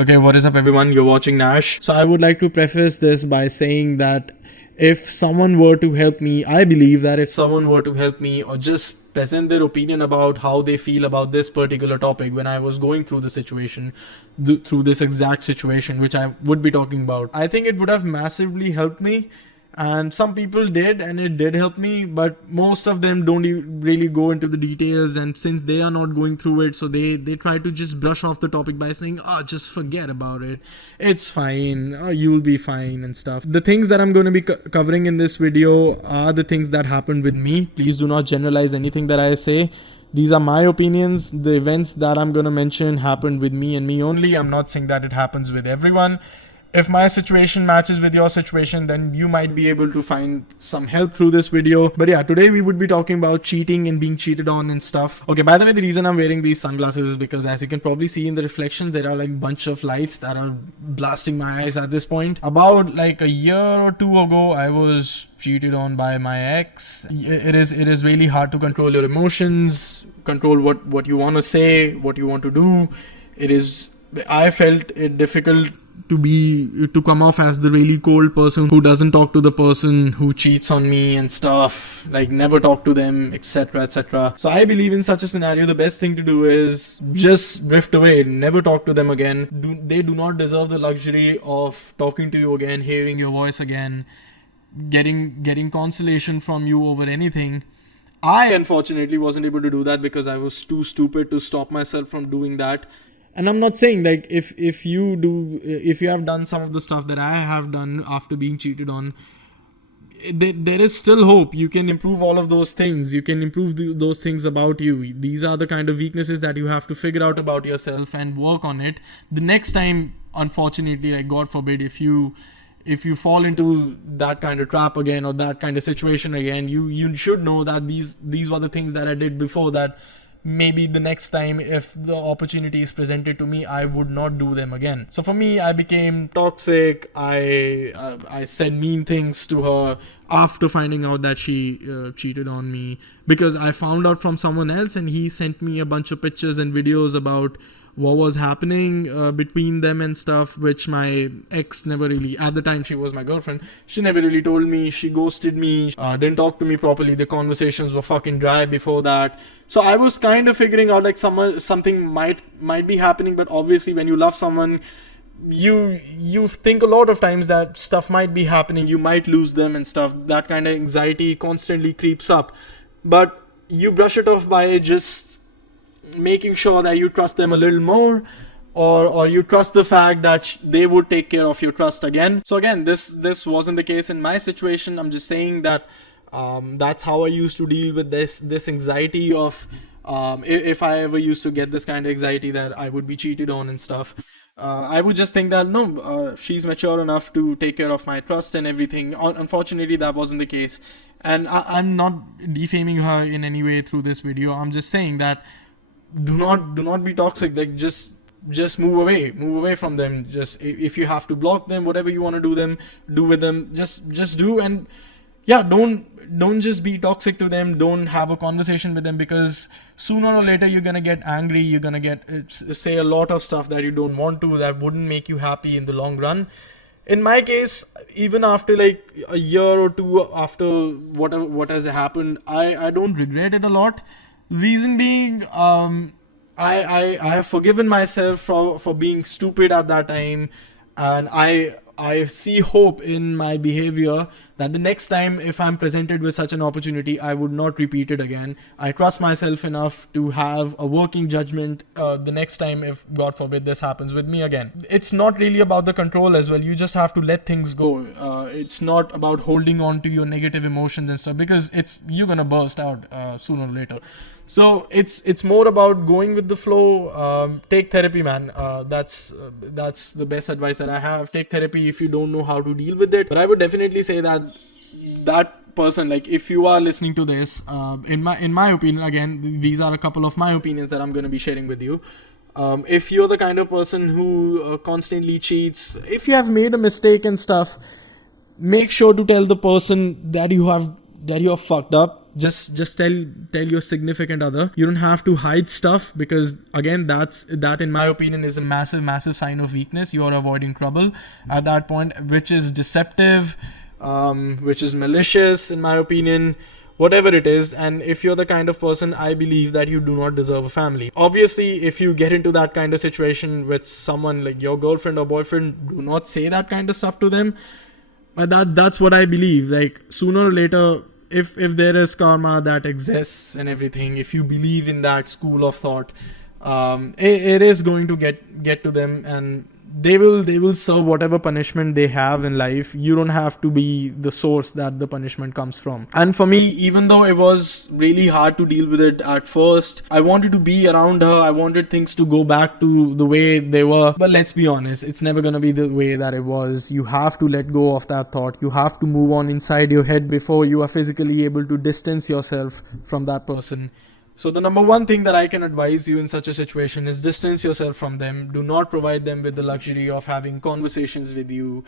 Okay, what is up everyone? You're watching Nash. So I would like to preface this by saying that if someone were to help me, I believe that if someone were to help me or just present their opinion about how they feel about this particular topic when I was going through the situation, through this exact situation which I would be talking about, I think it would have massively helped me. And some people did, and it did help me, but most of them don't really go into the details, and since they are not going through it, so they try to just brush off the topic by saying, oh, just forget about it, it's fine, oh, you'll be fine and stuff. The things that I'm going to be covering in this video are the things that happened with me. Please do not generalize anything that I say. These are my opinions. The events that I'm going to mention happened with me and me only. I'm not saying that it happens with everyone. If my situation matches with your situation, then you might be able to find some help through this video. But yeah, today we would be talking about cheating and being cheated on and stuff. Okay, by the way, the reason I'm wearing these sunglasses is because, as you can probably see in the reflection, there are like a bunch of lights that are blasting my eyes at this point. About like a year or two ago, I was cheated on by my ex. It is really hard to control your emotions, control what you want to say, what you want to do. I felt it difficult to come off as the really cold person who doesn't talk to the person who cheats on me and stuff, like never talk to them, etc, etc. So I believe in such a scenario, the best thing to do is just drift away, never talk to them again. They do not deserve the luxury of talking to you again, hearing your voice again, getting consolation from you over anything. I unfortunately wasn't able to do that because I was too stupid to stop myself from doing that. And I'm not saying like if you have done some of the stuff that I have done after being cheated on, there is still hope. You can improve all of those things. You can improve those things about you. These are the kind of weaknesses that you have to figure out about yourself and work on it. The next time, unfortunately, like God forbid, if you fall into that kind of trap again or that kind of situation again, you should know that these were the things that I did before, that maybe the next time if the opportunity is presented to me, I would not do them again. So for me, I became toxic. I said mean things to her after finding out that she cheated on me, because I found out from someone else and he sent me a bunch of pictures and videos about what was happening between them and stuff, which my ex never really, at the time she was my girlfriend, she never really told me. She ghosted me, didn't talk to me properly. The conversations were fucking dry before that. So I was kind of figuring out like something might be happening, but obviously when you love someone, you think a lot of times that stuff might be happening, you might lose them and stuff. That kind of anxiety constantly creeps up, but you brush it off by just making sure that you trust them a little more, or you trust the fact that they would take care of your trust again. So again, this wasn't the case in my situation. I'm just saying that that's how I used to deal with this anxiety of if I ever used to get this kind of anxiety that I would be cheated on and stuff. I would just think that no, she's mature enough to take care of my trust and everything. Unfortunately, that wasn't the case, and I'm not defaming her in any way through this video. I'm just saying that do not be toxic. Like just move away from them. Just if you have to block them, whatever you want to do with them, just do. And yeah, don't just be toxic to them. Don't have a conversation with them, because sooner or later you're gonna get angry. You're gonna get say a lot of stuff that you don't want to, that wouldn't make you happy in the long run. In my case, even after like a year or two after what has happened, I don't regret it a lot. Reason being, I have forgiven myself for being stupid at that time, and I see hope in my behavior that the next time if I'm presented with such an opportunity, I would not repeat it again. I trust myself enough to have a working judgment the next time if God forbid this happens with me again. It's not really about the control as well. You just have to let things go. It's not about holding on to your negative emotions and stuff, because you're gonna burst out sooner or later. So it's more about going with the flow. Take therapy, man. That's the best advice that I have. Take therapy if you don't know how to deal with it. But I would definitely say that person, like if you are listening to this, in my opinion, again, these are a couple of my opinions that I'm going to be sharing with you. If you're the kind of person who constantly cheats, if you have made a mistake and stuff, make sure to tell the person that you have fucked up. just tell your significant other. You don't have to hide stuff, because again, that in my opinion is a massive sign of weakness. You are avoiding trouble at that point, which is deceptive, which is malicious in my opinion, whatever it is. And if you're the kind of person, I believe that you do not deserve a family. Obviously, if you get into that kind of situation with someone like your girlfriend or boyfriend, do not say that kind of stuff to them. But that's what I believe. Like, sooner or later, if there is karma that exists and everything, if you believe in that school of thought, it is going to get to them, and they will serve whatever punishment they have in life. You don't have to be the source that the punishment comes from. And for me, even though it was really hard to deal with it at first, I wanted to be around her. I wanted things to go back to the way they were. But let's be honest, it's never gonna be the way that it was. You have to let go of that thought. You have to move on inside your head before you are physically able to distance yourself from that person. So the number one thing that I can advise you in such a situation is distance yourself from them. Do not provide them with the luxury of having conversations with you,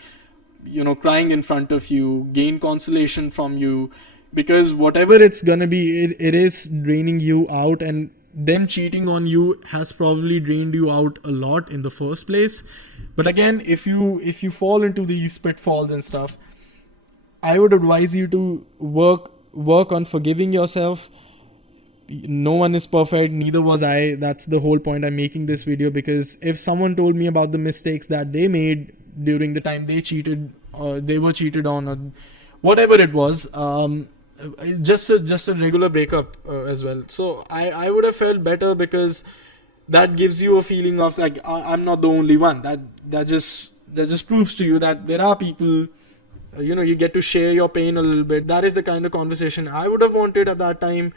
crying in front of you, gain consolation from you, because whatever it's gonna be, it is draining you out, and them cheating on you has probably drained you out a lot in the first place. But again, if you fall into these pitfalls and stuff, I would advise you to work on forgiving yourself. No one is perfect, neither was I. That's the whole point I'm making this video, because if someone told me about the mistakes that they made during the time they cheated, or they were cheated on, or whatever it was, just a regular breakup as well, so I would have felt better, because that gives you a feeling of like, I'm not the only one. That just proves to you that there are people, you get to share your pain a little bit. That is the kind of conversation I would have wanted at that time.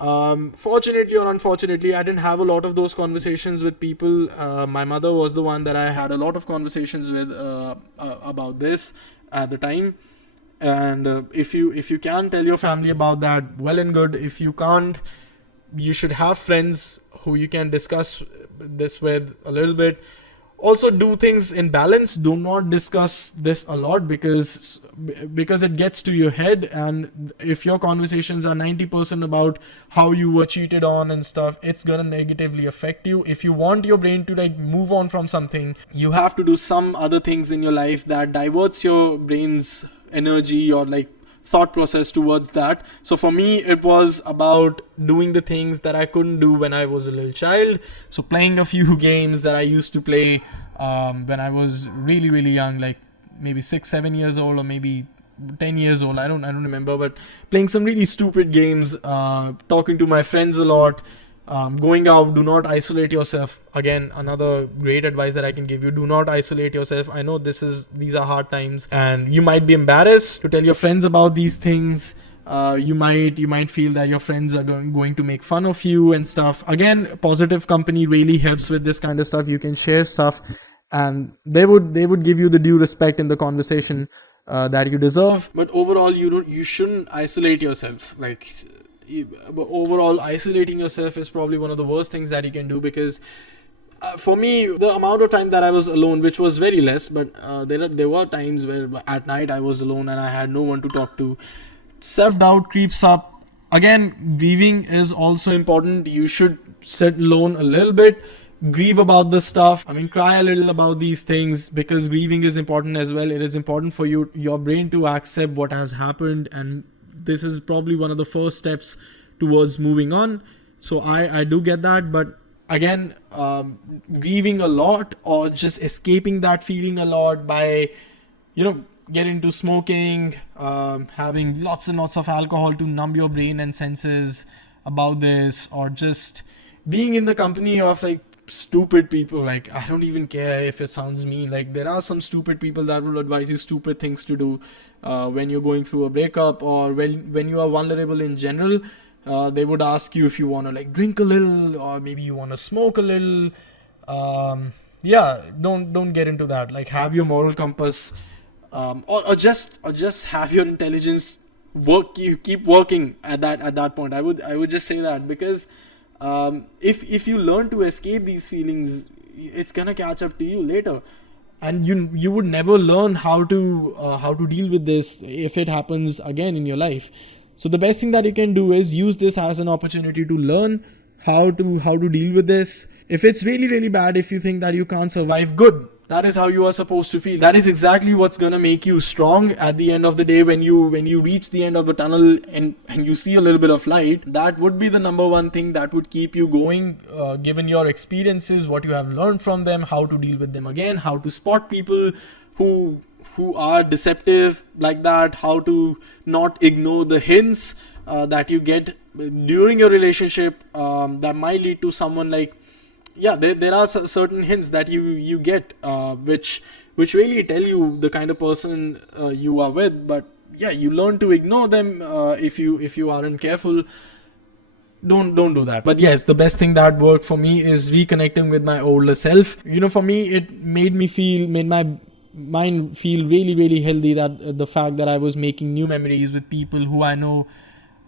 Fortunately or unfortunately, I didn't have a lot of those conversations with people. My mother was the one that I had a lot of conversations with about this at the time. And if you can tell your family about that, well and good. If you can't, you should have friends who you can discuss this with a little bit. Also, do things in balance. Do not discuss this a lot, because it gets to your head. And if your conversations are 90% about how you were cheated on and stuff, it's gonna negatively affect you. If you want your brain to like move on from something, you have to do some other things in your life that diverts your brain's energy or like thought process towards that. So for me, it was about doing the things that I couldn't do when I was a little child. So playing a few games that I used to play when I was really young, like maybe 6-7 years old, or maybe 10 years old. I don't remember, but playing some really stupid games, talking to my friends a lot, going out. Do not isolate yourself. Again, another great advice that I can give you: do not isolate yourself. I know these are hard times, and you might be embarrassed to tell your friends about these things. You might feel that your friends are going to make fun of you and stuff. Again, positive company really helps with this kind of stuff. You can share stuff, and they would give you the due respect in the conversation that you deserve. But overall, you shouldn't isolate yourself. Like, overall, isolating yourself is probably one of the worst things that you can do, because for me, the amount of time that I was alone, which was very less, but there were times where at night I was alone and I had no one to talk to. Self-doubt creeps up. Again, grieving is also important. You should sit alone a little bit, grieve about this stuff. Cry a little about these things, because grieving is important as well. It is important for your brain to accept what has happened, and this is probably one of the first steps towards moving on. So I do get that. But again, grieving a lot or just escaping that feeling a lot by, get into smoking, having lots and lots of alcohol to numb your brain and senses about this, or just being in the company of like stupid people. Like, I don't even care if it sounds mean. Like, there are some stupid people that will advise you stupid things to do when you're going through a breakup, or when you are vulnerable in general. They would ask you if you want to like drink a little, or maybe you want to smoke a little. Don't get into that. Like, have your moral compass, or just have your intelligence keep working at that point. I would just say that, because if you learn to escape these feelings, it's gonna catch up to you later, and you would never learn how to deal with this if it happens again in your life. So the best thing that you can do is use this as an opportunity to learn how to deal with this. If it's really bad, if you think that you can't survive, good. That is how you are supposed to feel. That is exactly what's gonna make you strong at the end of the day. When you reach the end of the tunnel and you see a little bit of light, that would be the number one thing that would keep you going, given your experiences, what you have learned from them, how to deal with them again, how to spot people who are deceptive like that, how to not ignore the hints that you get during your relationship, that might lead to someone like, yeah, there are certain hints that you get, which really tell you the kind of person you are with. But yeah, you learn to ignore them if you aren't careful. Don't do that. But yes, the best thing that worked for me is reconnecting with my older self. For me, it made my mind feel really healthy, that the fact that I was making new memories with people who I know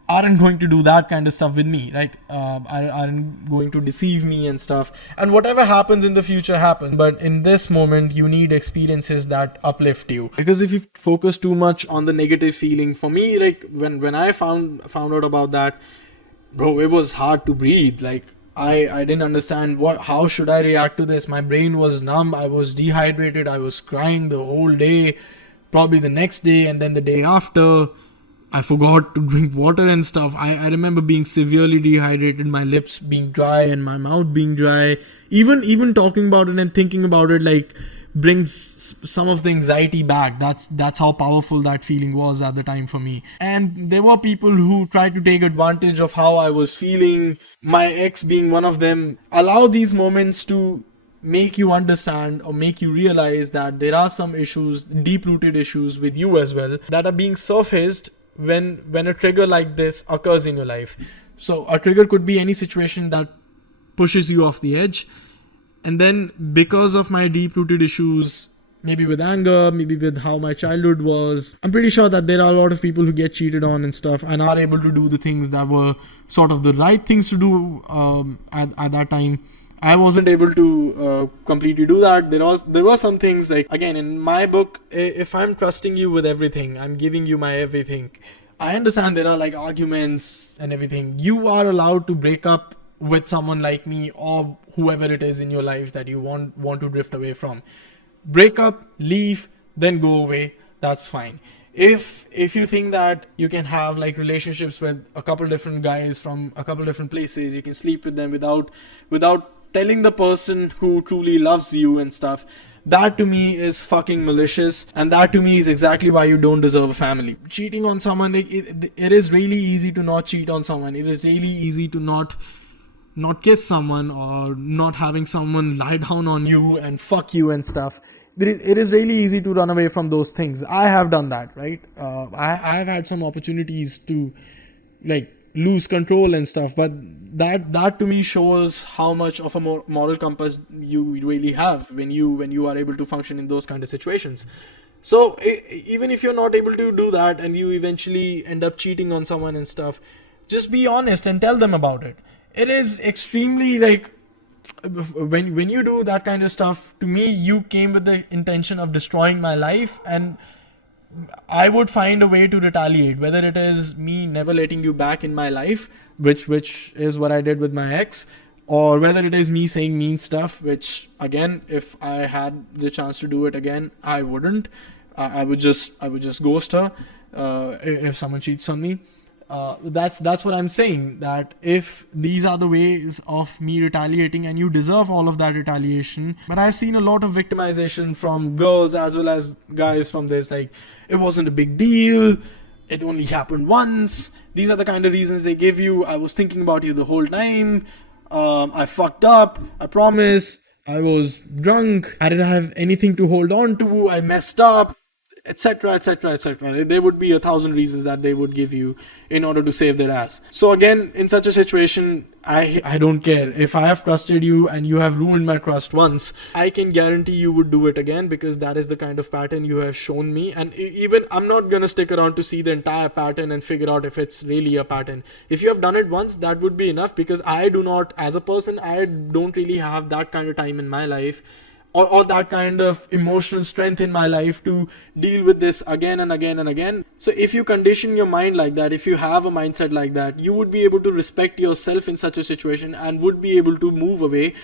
aren't going to do that kind of stuff with me, right? Aren't going to deceive me and stuff. And whatever happens in the future happens. But in this moment, you need experiences that uplift you. Because if you focus too much on the negative feeling, for me, like when I found out about that, bro, it was hard to breathe. Like I didn't understand how should I react to this. My brain was numb. I was dehydrated. I was crying the whole day, probably the next day, and then the day after. I forgot to drink water and stuff. I remember being severely dehydrated, my lips being dry and my mouth being dry. Even talking about it and thinking about it like brings some of the anxiety back. That's how powerful that feeling was at the time for me. And there were people who tried to take advantage of how I was feeling, my ex being one of them. Allow these moments to make you understand or make you realize that there are some issues, deep-rooted issues with you as well, that are being surfaced when a trigger like this occurs in your life. So a trigger could be any situation that pushes you off the edge. And then because of my deep-rooted issues, maybe with anger, maybe with how my childhood was, I'm pretty sure that there are a lot of people who get cheated on and stuff and are able to do the things that were sort of the right things to do at that time. I wasn't able to completely do that. There were some things, like, again, in my book, if I'm trusting you with everything, I'm giving you my everything. I understand there are like arguments and everything. You are allowed to break up with someone like me or whoever it is in your life that you want to drift away from. Break up, leave, then go away. That's fine. If you think that you can have like relationships with a couple different guys from a couple different places, you can sleep with them without telling the person who truly loves you and stuff, that to me is fucking malicious, and that to me is exactly why you don't deserve a family. Cheating on someone, it is really easy to not cheat on someone. It is really easy to not kiss someone, or not having someone lie down on you and fuck you and stuff. It is really easy to run away from those things. I have done that, right? I've had some opportunities to like lose control and stuff, but that to me shows how much of a moral compass you really have when you are able to function in those kind of situations. So even if you're not able to do that and you eventually end up cheating on someone and stuff, just be honest and tell them about it. It is extremely like, when you do that kind of stuff, to me, you came with the intention of destroying my life, and I would find a way to retaliate, whether it is me never letting you back in my life, which is what I did with my ex, or whether it is me saying mean stuff, which again, if I had the chance to do it again, I wouldn't. I would just ghost her if someone cheats on me. That's what I'm saying, that if these are the ways of me retaliating, and you deserve all of that retaliation. But I've seen a lot of victimization from girls as well as guys from this, like, it wasn't a big deal, it only happened once. These are the kind of reasons they give you. I was thinking about you the whole time, I fucked up, I promise, I was drunk, I didn't have anything to hold on to, I messed up, etc, etc, etc. There would be 1,000 reasons that they would give you in order to save their ass. So again, in such a situation, I don't care. If I have trusted you and you have ruined my trust once, I can guarantee you would do it again, because that is the kind of pattern you have shown me. And even I'm not gonna stick around to see the entire pattern and figure out if it's really a pattern. If you have done it once, that would be enough, because I do not, as a person, I don't really have that kind of time in my life. or that kind of emotional strength in my life to deal with this again and again and again. So if you condition your mind like that, if you have a mindset like that, you would be able to respect yourself in such a situation and would be able to move away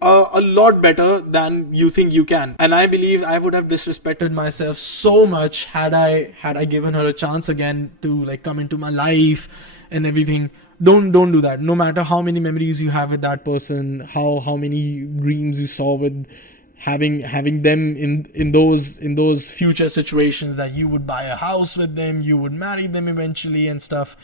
a lot better than you think you can. And I believe I would have disrespected myself so much had I given her a chance again to like come into my life and everything. Don't do that. No matter how many memories you have with that person, how many dreams you saw with having them in those future situations, that you would buy a house with them, you would marry them eventually and stuff.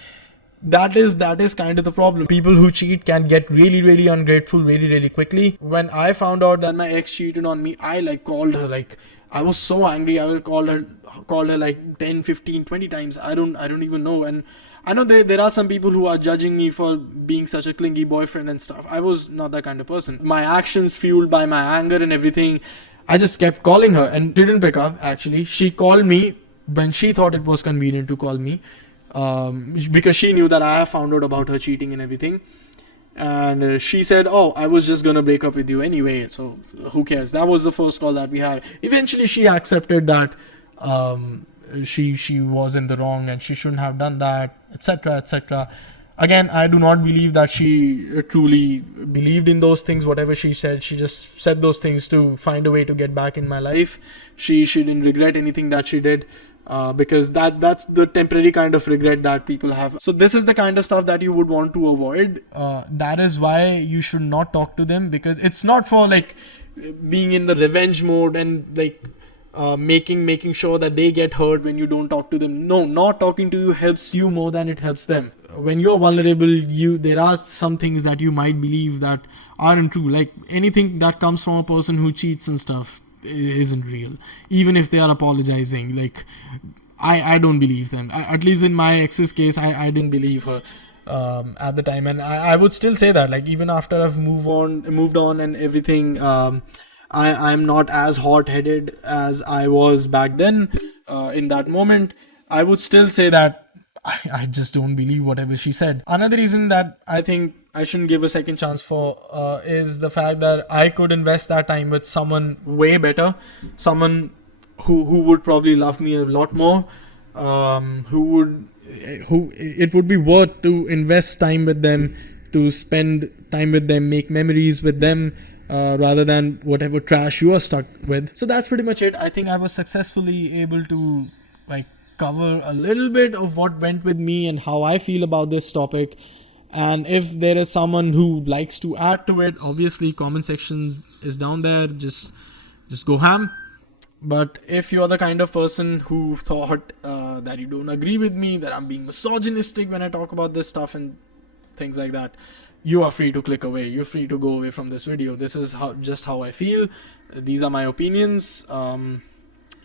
That is kind of the problem. People who cheat can get really ungrateful really quickly. When I found out that my ex cheated on me, I like called her, like I was so angry. I will call her like 10, 15, 20 times. I don't even know. And I know there are some people who are judging me for being such a clingy boyfriend and stuff. I was not that kind of person. My actions fueled by my anger and everything, I just kept calling her and didn't pick up. Actually, she called me when she thought it was convenient to call me, because she knew that I have found out about her cheating and everything. And she said, "Oh, I was just gonna break up with you anyway, so who cares?" That was the first call that we had. Eventually, she accepted that she was in the wrong and she shouldn't have done that, etc., etc. Again, I do not believe that she truly believed in those things. Whatever she said, she just said those things to find a way to get back in my life. She didn't regret anything that she did. Because that's the temporary kind of regret that people have. So this is the kind of stuff that you would want to avoid. That is why you should not talk to them, because it's not for like being in the revenge mode and like making sure that they get hurt when you don't talk to them. No, not talking to you helps you more than it helps them. When you're vulnerable, there are some things that you might believe that aren't true. Like anything that comes from a person who cheats and stuff isn't real, even if they are apologizing. Like I don't believe them. At least in my ex's case, I didn't believe her at the time, and I would still say that, like, even after I've moved on and everything, I'm not as hot-headed as I was back then. In that moment, I would still say that I just don't believe whatever she said. Another reason that I think I shouldn't give a second chance for is the fact that I could invest that time with someone way better, someone who would probably love me a lot more, who it would be worth to invest time with them, to spend time with them, make memories with them, rather than whatever trash you are stuck with. So that's pretty much it. I think I was successfully able to like cover a little bit of what went with me and how I feel about this topic. And if there is someone who likes to add to it, obviously comment section is down there. Just go ham. But if you're the kind of person who thought that you don't agree with me, that I'm being misogynistic when I talk about this stuff and things like that, you are free to click away. You're free to go away from this video. This is just how I feel. These are my opinions.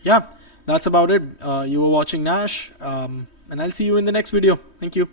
Yeah, that's about it. You were watching Nash, and I'll see you in the next video. Thank you.